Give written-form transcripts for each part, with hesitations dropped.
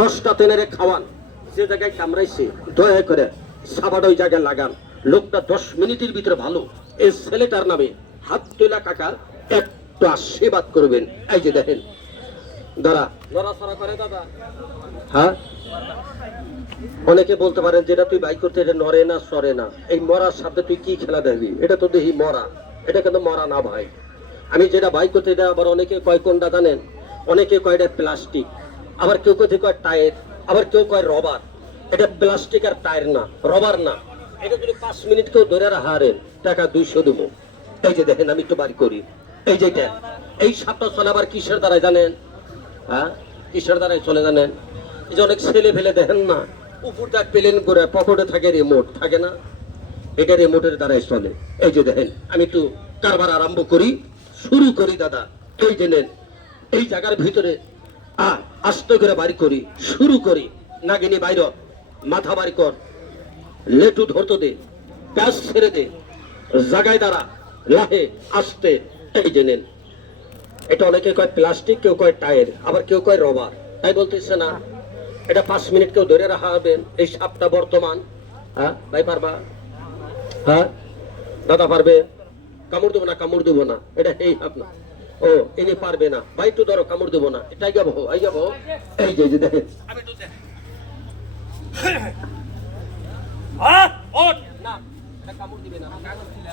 রসটা টেনে খাওয়ান, যে জায়গায় কামড়াইছে দয়া করে সাবাড ওই জায়গায় লাগান। লোকটা 10 মিনিটের ভিতরে ভালো। এই ছেলেটার নামে হাত তোলা কাকার একটু আশীর্বাদ করবেন। এই যে দেখেন দাঁড়া নড়াচড়া করে দাদা। হ্যাঁ, অনেকে বলতে পারেন যেটা তুই বাইক করতে এটা নড়ে না সরে না, এই মরার সাথে তুই কি খেলা দেখবি? এটা তো দেখি মরা, এটা কিন্তু মরা না ভাই। আমি যেটা বাইক করতে এটা আবার অনেকে কয় কোনটা জানেন? অনেকে কয় এটা প্লাস্টিক, আবার কেউ কেউ কয় টায়ার, আবার কেউ কয় রবার। এটা প্লাস্টিক আর টায়ার না, রবার না। এটা যদি 5 মিনিট কেউ ধরে হারেন টাকা 200 দেবো। এই যে দেখেন আমি একটু বাড়ি করি। এই যেটা এই সাপটা চলে আবার কিসের দ্বারাই জানেন? হ্যাঁ, কিসের দ্বারাই চলে জানেন? এই যে অনেক ছেলে ফেলে দেখেন না, উপরটা প্লেন করে পকেটে থাকে রিমোট থাকে না, এটা রিমোটের দ্বারাই চলে। এই যে দেখেন আমি একটু কারবার আরম্ভ করি, শুরু করি দাদা। এই যে নেন, এই জায়গার ভিতরে আস্তে করে বাড়ি করি, শুরু করি। নাগিনী বাইর, মাথা বাড়ি কর, লেটু ধরতে দে, প্যাস ছেড়ে দে, জায়গায় দাঁড়া, লাহে আস্তে। এই যে নেন, এটা অনেকে কয় প্লাস্টিক, কেউ কয় টায়ার, আবার কেউ কয় রবার। তাই বলতেছে না এটা 5 মিনিট কেউ ধরে রাখা হবেন। এই সাপটা বর্তমান। হ্যাঁ ভাই পারবা? হ্যাঁ দাদা পারবে? কামড় দেবো না, কামড় দেবো না, এটা এই আপনার। ও ইনি পারবে না ভাই, একটু ধরো, কামড় দেবো না, এটাই যাবো আই যাবো। এই যে দেখেন আমি তো দেখেন কামড় দিবে না।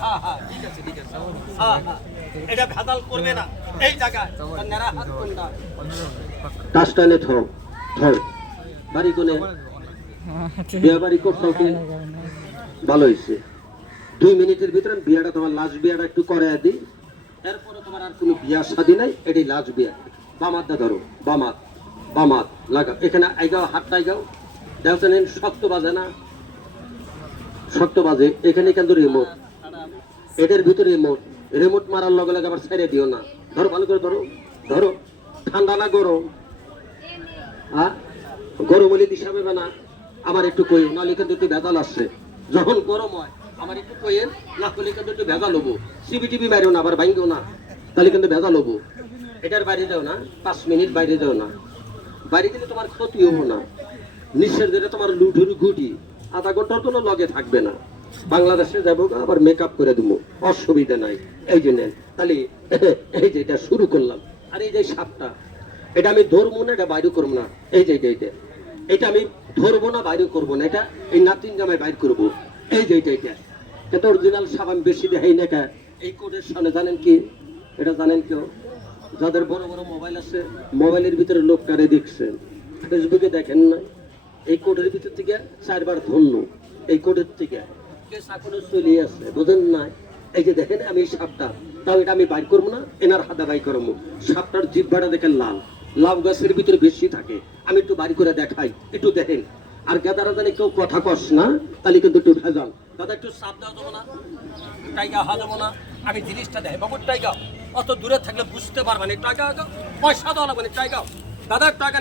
হ্যাঁ হ্যাঁ ঠিক আছে ঠিক আছে। হ্যাঁ হ্যাঁ এটা ভেজাল করবে না। এই জায়গায় নেড়া হাত কোনটা কাজটা নে থো থো বাড়ি কোনে বিয়া বাড়ি করছো কি? ভালো হয়েছে। 2 মিনিটের ভিতরে বিয়াটা তোমার লাস্ট বিয়াটা একটু করে দিই, এরপরে তোমার আর কোনো বিয়া শাদী নাই, এটাই লাস্ট বিয়া। বামাতটা ধরো, বামাত বামাত লাগা, এখানে আইগাও, হাতটা আইগাও, দেখো নেন শক্ত বাজে না? শক্ত বাজে। এখানে কিন্তু রিমোট, এটার ভিতরে রিমোট, রিমোট মারার লগে লগে আবার ছেড়ে দিও না। ধরো ভালো করে ধরো, ধরো। ঠান্ডা না গরম? হ্যাঁ গরম হলে দিশা পাবে না। আমার একটু কই, নাহলে কিন্তু একটু ভেজাল আসছে। যখন গরম হয় আমার একটু কইয়ের, না করলে কিন্তু একটু ভেজাল হবো। সিবিটিভি বাইরেও না, আবার ভাঙ্গেও না, তাহলে কিন্তু ভেজাল হবো। এটার বাইরে যাও না, 5 মিনিট বাইরে যাও না। বাইরে গেলে তোমার ক্ষতি হবো না। নিঃশ্বাস দিলে তোমার লুঠুরি ঘুটি আধা ঘন্টার কোনো লগে থাকবে না। বাংলাদেশে যাবো আবার মেকআপ করে দেবো, অসুবিধা নাই। এই জন্য তাহলে এই যে এটা শুরু করলাম। আর এই যে সাপটা, এটা আমি ধরবো না, এটা বাইরে করবো না। এই যে এটা আমি ধরবো না, বাইরে করবো না, এটা এই নাতিন জামায় বাইর করবো। এই যে এটা কিন্তু অরিজিনাল সাপ আমি বেশি দেখাই না। এই কোডের সামনে জানেন কি? এটা জানেন কেউ? যাদের বড় বড় মোবাইল আছে, মোবাইলের ভিতরে লোক কারে দেখছেন, ফেসবুকে দেখেন না? এই কোডের ভিতর থেকে 4 বার ধন্য, এই কোডের থেকে কেস এখনো চলে আছে, বুঝেন না? এই যে দেখেন আমি সাপটা, তাও এটা আমি বাইর করবো না, এনার হাতে বাইর করবো। সাপটার জিহ্বাটা দেখেন লাল, লাউ গাছের ভিতরে বেশি থাকে। আমি একটু বাড়ি করে দেখাই, একটু দেখেন। আর গাদারা জানি কেউ কথা কস না, তাহলে কিন্তু একটু ভেজাল। দাদা একটু সাপ দেওয়া যাবো না, টাইগা হওয়া যাবো না। আমি জিনিসটা দেখে বাবুর টাইগা অত দূরে থাকলে বুঝতে পারবেন। টাকা পয়সা দেওয়া লাগবে, টাইগা দাদা টাকা